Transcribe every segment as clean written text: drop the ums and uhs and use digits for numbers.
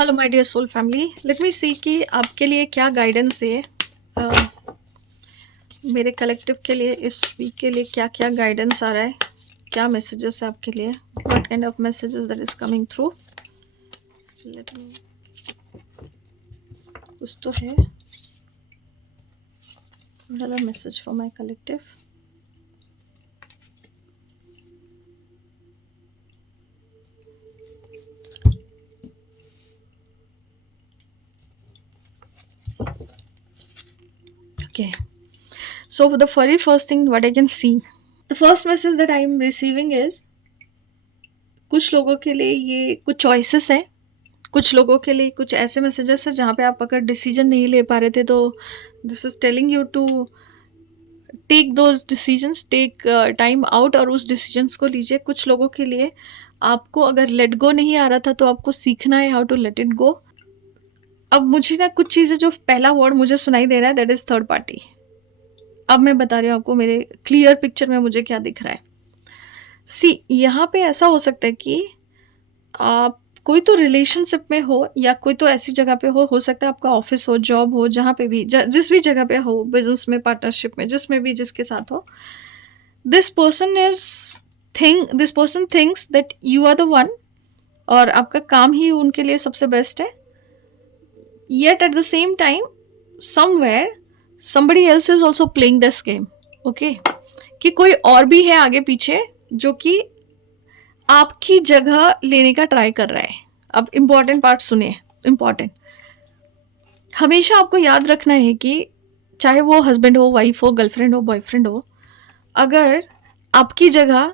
Hello my dear soul family, let me see कि आपके लिए क्या गाइडेंस है। अ, मेरे कलेक्टिव के लिए इस वीक के लिए क्या क्या गाइडेंस आ रहा है, क्या मैसेजेस है आपके लिए, what kind of messages that is coming through. Let me, कुछ तो है। Another message for my collective. Okay, so the very first thing what I can see, the first message that I am receiving is कुछ लोगों के लिए ये कुछ choices हैं, कुछ लोगों के लिए कुछ ऐसे मैसेजेस हैं जहाँ पे आप अगर डिसीजन नहीं ले पा रहे थे तो this is telling you to take those decisions, take time out और उस डिसीजंस को लीजिए। कुछ लोगों के लिए आपको अगर लेट गो नहीं आ रहा था तो आपको सीखना है how to let it go. अब मुझे ना कुछ चीज़ें, जो पहला वर्ड मुझे सुनाई दे रहा है दैट इज थर्ड पार्टी। अब मैं बता रही हूँ आपको मेरे क्लियर पिक्चर में मुझे क्या दिख रहा है। सी, यहाँ पे ऐसा हो सकता है कि आप कोई तो रिलेशनशिप में हो या कोई तो ऐसी जगह पे हो सकता है आपका ऑफिस हो, जॉब हो, जहाँ पे भी जिस भी जगह पे हो, बिजनेस में, पार्टनरशिप में, जिसमें भी जिसके साथ हो, this person thinks that you are the one और आपका काम ही उनके लिए सबसे बेस्ट है। Yet at the same time somewhere somebody else is also playing this game, okay? कि कोई और भी है आगे पीछे जो कि आपकी जगह लेने का ट्राई कर रहा है। अब इंपॉर्टेंट पार्ट सुनिए, इंपॉर्टेंट। हमेशा आपको याद रखना है कि चाहे वो हस्बैंड हो, वाइफ हो, गर्लफ्रेंड हो, बॉयफ्रेंड हो, अगर आपकी जगह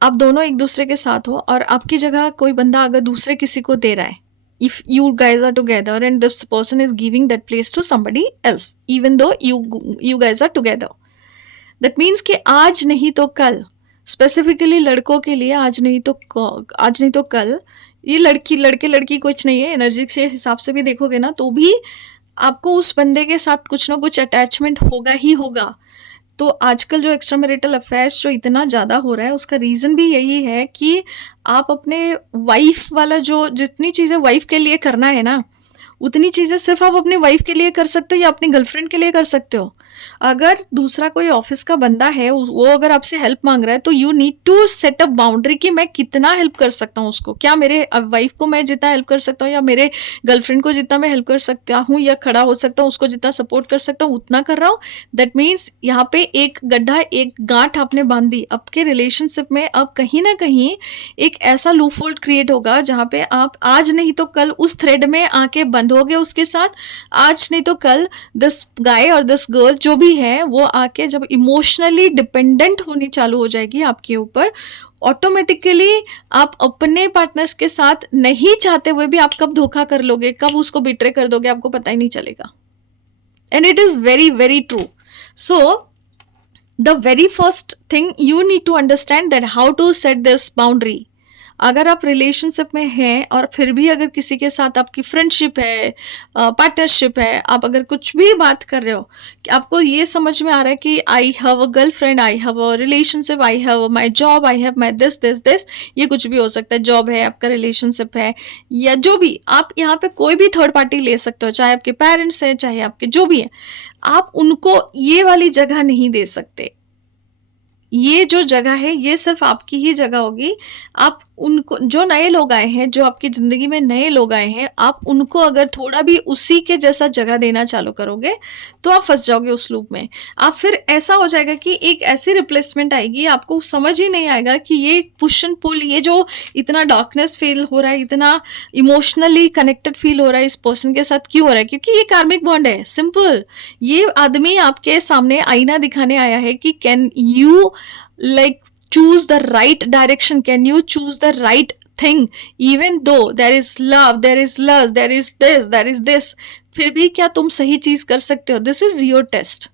आप दोनों एक दूसरे के साथ हो और आपकी जगह कोई बंदा अगर दूसरे किसी को दे रहा है, if you guys are together and this person is giving that place to somebody else even though you guys are together, that means कि आज नहीं तो कल, स्पेसिफिकली लड़कों के लिए आज नहीं तो कल, ये लड़के लड़की कुछ नहीं है, एनर्जी से हिसाब से भी देखोगे ना तो भी आपको उस बंदे के साथ कुछ ना कुछ अटैचमेंट होगा ही होगा। तो आजकल जो एक्स्ट्रा मैरिटल अफेयर्स जो इतना ज़्यादा हो रहा है उसका रीज़न भी यही है कि आप अपने वाइफ वाला जो जितनी चीज़ें वाइफ के लिए करना है ना, उतनी चीज़ें सिर्फ आप अपनी वाइफ के लिए कर सकते हो या अपनी गर्लफ्रेंड के लिए कर सकते हो। अगर दूसरा कोई ऑफिस का बंदा है, वो अगर आपसे हेल्प मांग रहा है तो you need to set a boundary कि मैं कितना हेल्प कर सकता हूँ उसको। क्या मेरे वाइफ को मैं जितना हेल्प कर सकता हूँ या मेरे गर्लफ्रेंड को जितना मैं हेल्प कर सकता हूँ या खड़ा हो सकता हूँ, उसको जितना सपोर्ट कर सकता हूँ उतना कर रहा हूँ। दैट मीन्स यहाँ पे एक गड्ढा, एक गांठ आपने बांध दी आपके रिलेशनशिप में। अब कहीं ना कहीं एक ऐसा लूपहोल क्रिएट होगा जहाँ पे आप आज नहीं तो कल उस थ्रेड में आके बंधोगे उसके साथ। आज नहीं तो कल दिस गाय और दिस गर्ल जो भी है वो आके जब इमोशनली डिपेंडेंट होनी चालू हो जाएगी आपके ऊपर, ऑटोमेटिकली आप अपने पार्टनर्स के साथ नहीं चाहते हुए भी आप कब धोखा कर लोगे, कब उसको बिट्रे कर दोगे, आपको पता ही नहीं चलेगा। And it is very very true. So the very first thing you need to understand that how to set this boundary. अगर आप रिलेशनशिप में हैं और फिर भी अगर किसी के साथ आपकी फ्रेंडशिप है, पार्टनरशिप है, आप अगर कुछ भी बात कर रहे हो कि आपको ये समझ में आ रहा है कि I have a girlfriend, I have a relationship, I have my job, I have my this, ये कुछ भी हो सकता है, जॉब है, आपका रिलेशनशिप है या जो भी, आप यहाँ पे कोई भी थर्ड पार्टी ले सकते हो, चाहे आपके पेरेंट्स हैं, चाहे आपके जो भी है, आप उनको ये वाली जगह नहीं दे सकते। ये जो जगह है ये सिर्फ आपकी ही जगह होगी। आप उनको, जो नए लोग आए हैं, जो आपकी ज़िंदगी में नए लोग आए हैं, आप उनको अगर थोड़ा भी उसी के जैसा जगह देना चालू करोगे तो आप फंस जाओगे उस लूप में। आप फिर ऐसा हो जाएगा कि एक ऐसी रिप्लेसमेंट आएगी, आपको समझ ही नहीं आएगा कि ये पुश एंड पुल, ये जो इतना डार्कनेस फील हो रहा है, इतना इमोशनली कनेक्टेड फील हो रहा है इस पर्सन के साथ, क्यों हो रहा है? क्योंकि ये कार्मिक बॉन्ड है, सिंपल। ये आदमी आपके सामने आईना दिखाने आया है कि can you like choose the right direction, can you choose the right thing, even though there is love, there is lust, there is this, फिर भी क्या तुम सही चीज कर सकते हो? This is your test.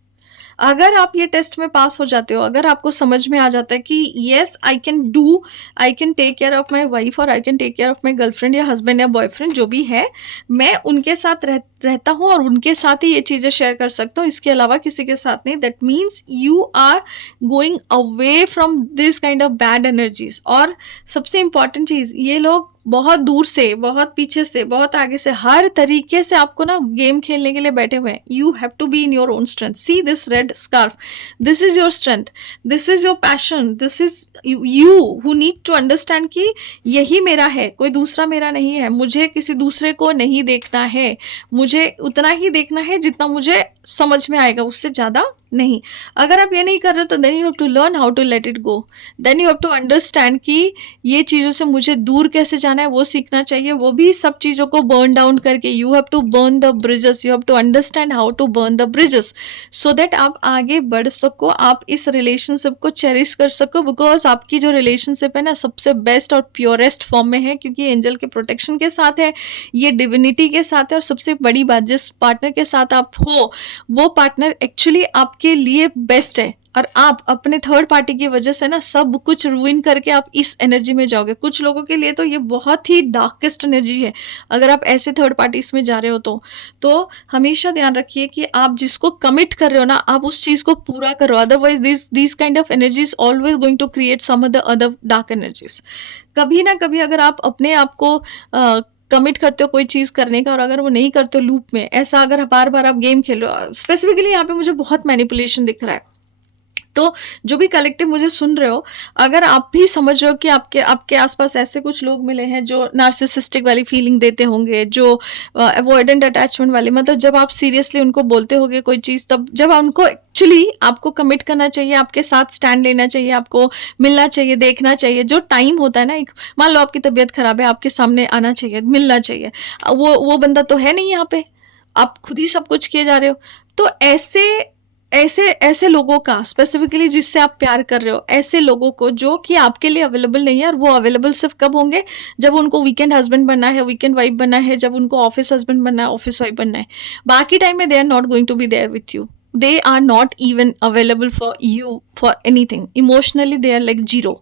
अगर आप ये टेस्ट में पास हो जाते हो, अगर आपको समझ में आ जाता है कि yes I can take care of my wife और I can take care of my girlfriend या हस्बैंड या बॉयफ्रेंड जो भी है, मैं उनके साथ रहता हूँ और उनके साथ ही ये चीज़ें शेयर कर सकता हूँ, इसके अलावा किसी के साथ नहीं। That means you are going away from this kind of bad energies. और सबसे इम्पॉर्टेंट चीज़, ये लोग बहुत दूर से, बहुत पीछे से, बहुत आगे से, हर तरीके से आपको ना गेम खेलने के लिए बैठे हुए हैं। You have to be in your own strength. See this red scarf, this is your strength, this is your passion, this is you who need to understand कि यही मेरा है, कोई दूसरा मेरा नहीं है। मुझे किसी दूसरे को नहीं देखना है, मुझे उतना ही देखना है जितना मुझे समझ में आएगा, उससे ज़्यादा नहीं। अगर आप ये नहीं कर रहे तो then you have to learn how to let it go. Then you have to understand कि ये चीज़ों से मुझे दूर कैसे जाना है, वो सीखना चाहिए। वो भी सब चीज़ों को बर्न डाउन करके, you have to burn the bridges, you have to understand how to burn the bridges, so that आप आगे बढ़ सको, आप इस रिलेशनशिप को चेरिश कर सको। बिकॉज आपकी जो रिलेशनशिप है ना, सबसे बेस्ट और प्योरेस्ट फॉर्म में है, क्योंकि एंजल के प्रोटेक्शन के साथ है, ये डिविनिटी के साथ है। और सबसे बड़ी बात, जिस पार्टनर के साथ आप हो, वो पार्टनर एक्चुअली आपके लिए बेस्ट है। और आप अपने थर्ड पार्टी की वजह से ना सब कुछ रूइन करके आप इस एनर्जी में जाओगे। कुछ लोगों के लिए तो ये बहुत ही डार्केस्ट एनर्जी है, अगर आप ऐसे थर्ड पार्टीज में जा रहे हो तो हमेशा ध्यान रखिए कि आप जिसको कमिट कर रहे हो ना, आप उस चीज़ को पूरा करो। Otherwise this kind of energies always going to create some of the other dark energies. कभी ना कभी अगर आप अपने आप को कमिट करते हो कोई चीज़ करने का, और अगर वो नहीं करते हो लूप में, ऐसा अगर बार बार आप गेम खेल रहे हो, स्पेसिफिकली यहाँ पे मुझे बहुत मैनिपुलेशन दिख रहा है। तो जो भी कलेक्टिव मुझे सुन रहे हो, अगर आप भी समझ रहे हो कि आपके आसपास ऐसे कुछ लोग मिले हैं जो नार्सिसिस्टिक वाली फीलिंग देते होंगे, जो अवॉइडेंट अटैचमेंट वाले, मतलब जब आप सीरियसली उनको बोलते होगे कोई चीज़, तब जब उनको एक्चुअली आपको कमिट करना चाहिए, आपके साथ स्टैंड लेना चाहिए, आपको मिलना चाहिए, देखना चाहिए, जो टाइम होता है ना, एक मान लो आपकी तबीयत खराब है, आपके सामने आना चाहिए, मिलना चाहिए, वो बंदा तो है नहीं यहाँ पे, आप खुद ही सब कुछ किए जा रहे हो। तो ऐसे लोगों का, स्पेसिफिकली जिससे आप प्यार कर रहे हो, ऐसे लोगों को जो कि आपके लिए अवेलेबल नहीं है, और वो अवेलेबल सिर्फ कब होंगे, जब उनको वीकेंड हस्बैंड बनना है, वीकेंड वाइफ बनना है, जब उनको ऑफिस हस्बैंड बनना है, ऑफिस वाइफ बनना है। बाकी टाइम में they are not going to be there with you, they are not even available for you for anything, emotionally they are like zero.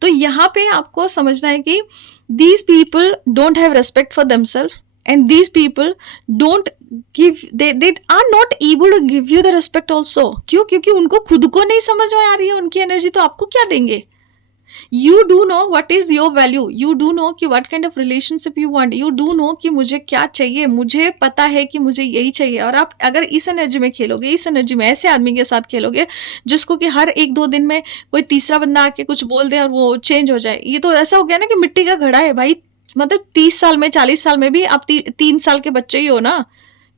तो यहाँ पे आपको समझना है कि these people don't have respect for themselves, and these people don't give, they are not able to give you the respect also। क्यों? क्योंकि उनको खुद को नहीं समझ में आ रही है उनकी एनर्जी, तो आपको क्या देंगे। You do know what is your value, you do know कि what kind of relationship you want, you do know कि मुझे क्या चाहिए, मुझे पता है कि मुझे यही चाहिए। और आप अगर इस एनर्जी में खेलोगे, इस एनर्जी में ऐसे आदमी के साथ खेलोगे जिसको कि हर 1-2 दिन में कोई तीसरा बंदा आके कुछ बोल दे और वो चेंज हो जाए, ये तो ऐसा हो गया ना कि मिट्टी का घड़ा है भाई। मतलब 30 साल में, 40 साल में भी आप 3 साल के बच्चे ही हो ना,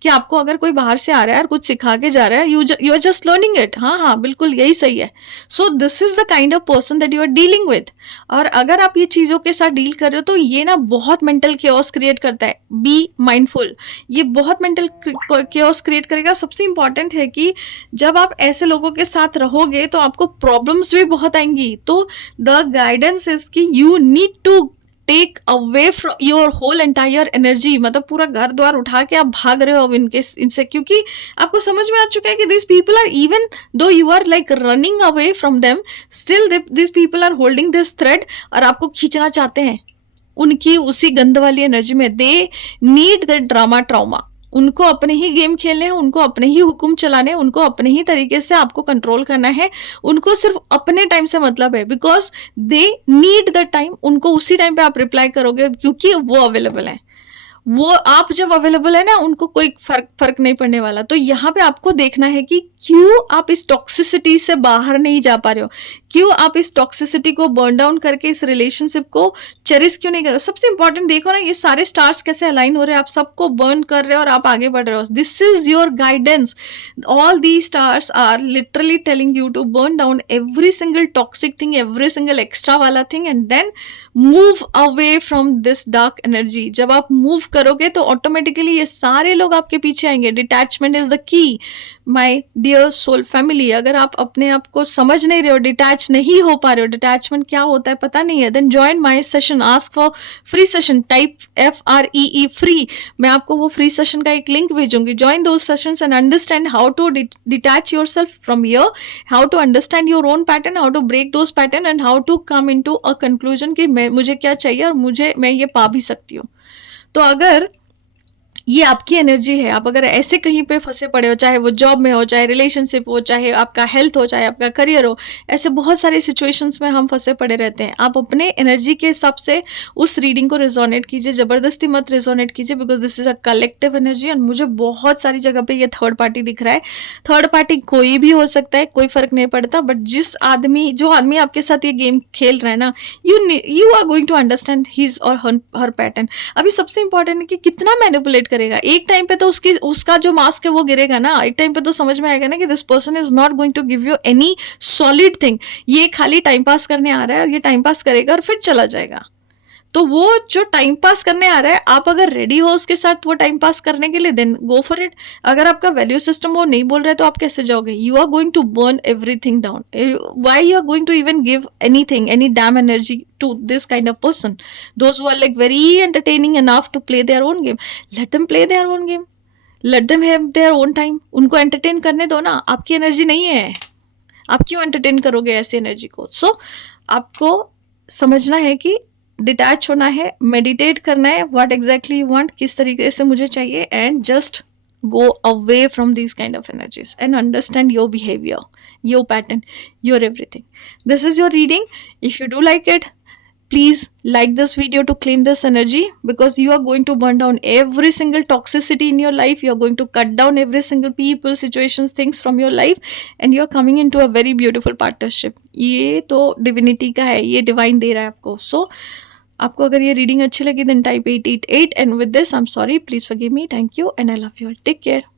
कि आपको अगर कोई बाहर से आ रहा है और कुछ सिखा के जा रहा है, you are just learning it. हाँ, बिल्कुल यही सही है। So this is the kind of person that you are dealing with. और अगर आप ये चीज़ों के साथ डील कर रहे हो तो ये ना बहुत मेंटल केओस क्रिएट करता है। बी माइंडफुल, ये बहुत मेंटल केओस क्रिएट करेगा। सबसे इंपॉर्टेंट है कि जब आप ऐसे लोगों के साथ रहोगे तो आपको प्रॉब्लम्स भी बहुत आएंगी। तो द गाइडेंस इज कि you need to take away from your whole entire energy, मतलब पूरा घर द्वार उठा के आप भाग रहे हो अब इनसे, क्योंकि आपको समझ में आ चुका है कि this people are, even though you are like running away from them, still this people are holding this thread और आपको खींचना चाहते हैं उनकी उसी गंद वाली एनर्जी में। They need that drama trauma, उनको अपने ही गेम खेलने हैं, उनको अपने ही हुक्म चलाने, उनको अपने ही तरीके से आपको कंट्रोल करना है। उनको सिर्फ अपने टाइम से मतलब है, because they need the time. उनको उसी टाइम पे आप रिप्लाई करोगे क्योंकि वो अवेलेबल है। वो आप जब अवेलेबल है ना, उनको कोई फर्क नहीं पड़ने वाला। तो यहाँ पे आपको देखना है कि क्यों आप इस टॉक्सिसिटी से बाहर नहीं जा पा रहे हो, क्यों आप इस टॉक्सिसिटी को बर्न डाउन करके इस रिलेशनशिप को चेरिश क्यों नहीं कर रहे हो। सबसे इंपॉर्टेंट देखो ना, ये सारे स्टार्स कैसे अलाइन हो रहे हैं, आप सबको बर्न कर रहे हो और आप आगे बढ़ रहे हो। This is your guidance. All the stars are literally telling you to burn down every single toxic thing, every single extra वाला thing, and then move away from this dark energy. जब आप मूव करोगे तो automatically ये सारे लोग आपके पीछे आएंगे। Detachment is the key, my dear soul family. अगर आप अपने आप को समझ नहीं रहे हो, डिटैच नहीं हो पा रहे हो, डिटैचमेंट क्या होता है पता नहीं है, then join my session, ask for free session, type FREE free. मैं आपको वो फ्री सेशन का एक लिंक भेजूंगी। Join those sessions and understand how to detach your self from here, how to understand your own pattern, how to break those pattern, and how to come in to a conclusion कि मुझे क्या चाहिए और मैं ये पा भी सकती हूँ। तो अगर ये आपकी एनर्जी है। आप अगर ऐसे कहीं पे फँसे पड़े हो, चाहे वो जॉब में हो, चाहे रिलेशनशिप हो, चाहे आपका हेल्थ हो, चाहे आपका करियर हो, ऐसे बहुत सारी सिचुएशंस में हम फँसे पड़े रहते हैं। आप अपने एनर्जी के हिसाब से उस रीडिंग को रिजोनेट कीजिए, ज़बरदस्ती मत रिजोनेट कीजिए, because this is a collective energy and मुझे बहुत सारी जगह पे ये थर्ड पार्टी दिख रहा है। थर्ड पार्टी कोई भी हो सकता है, कोई फ़र्क नहीं पड़ता, बट जो आदमी आपके साथ ये गेम खेल रहा है ना, you are going to understand his or her pattern. अभी सबसे इंपॉर्टेंट है कि कितना मैनिपुलेट करेगा। एक टाइम पे तो उसका जो मास्क है वो गिरेगा ना, एक टाइम पे तो समझ में आएगा ना कि this person is not going to give you any solid thing, ये खाली टाइम पास करने आ रहा है और ये टाइम पास करेगा और फिर चला जाएगा। तो वो जो टाइम पास करने आ रहा है, आप अगर रेडी हो उसके साथ वो टाइम पास करने के लिए, देन गो फॉर इट। अगर आपका वैल्यू सिस्टम वो नहीं बोल रहा है तो आप कैसे जाओगे? You are going to burn everything down. Why you are going to even give anything, any damn energy to this kind of person? Those who are like very entertaining enough to play their own game, let them play their own game, let them have their own time. उनको entertain करने दो ना, आपकी energy नहीं है, आप क्यों entertain करोगे ऐसी एनर्जी को? सो आपको समझना है कि डिटैच होना है, मेडिटेट करना है, व्हाट एग्जैक्टली यू वांट, किस तरीके से मुझे चाहिए, and just go away from these kind of energies and understand your behavior, your pattern, your everything. This is your reading. If you do like it, please like this video to claim this energy, because you are going to burn down every single toxicity in your life. You are going to cut down every single people, situations, things from your life, and you are coming into a very beautiful partnership. ये तो divinity का है, ये divine दे रहा है आपको. So आपको अगर ये रीडिंग अच्छी लगी, then type 888, and with this I'm sorry, please forgive me. Thank you and I love you all. Take care.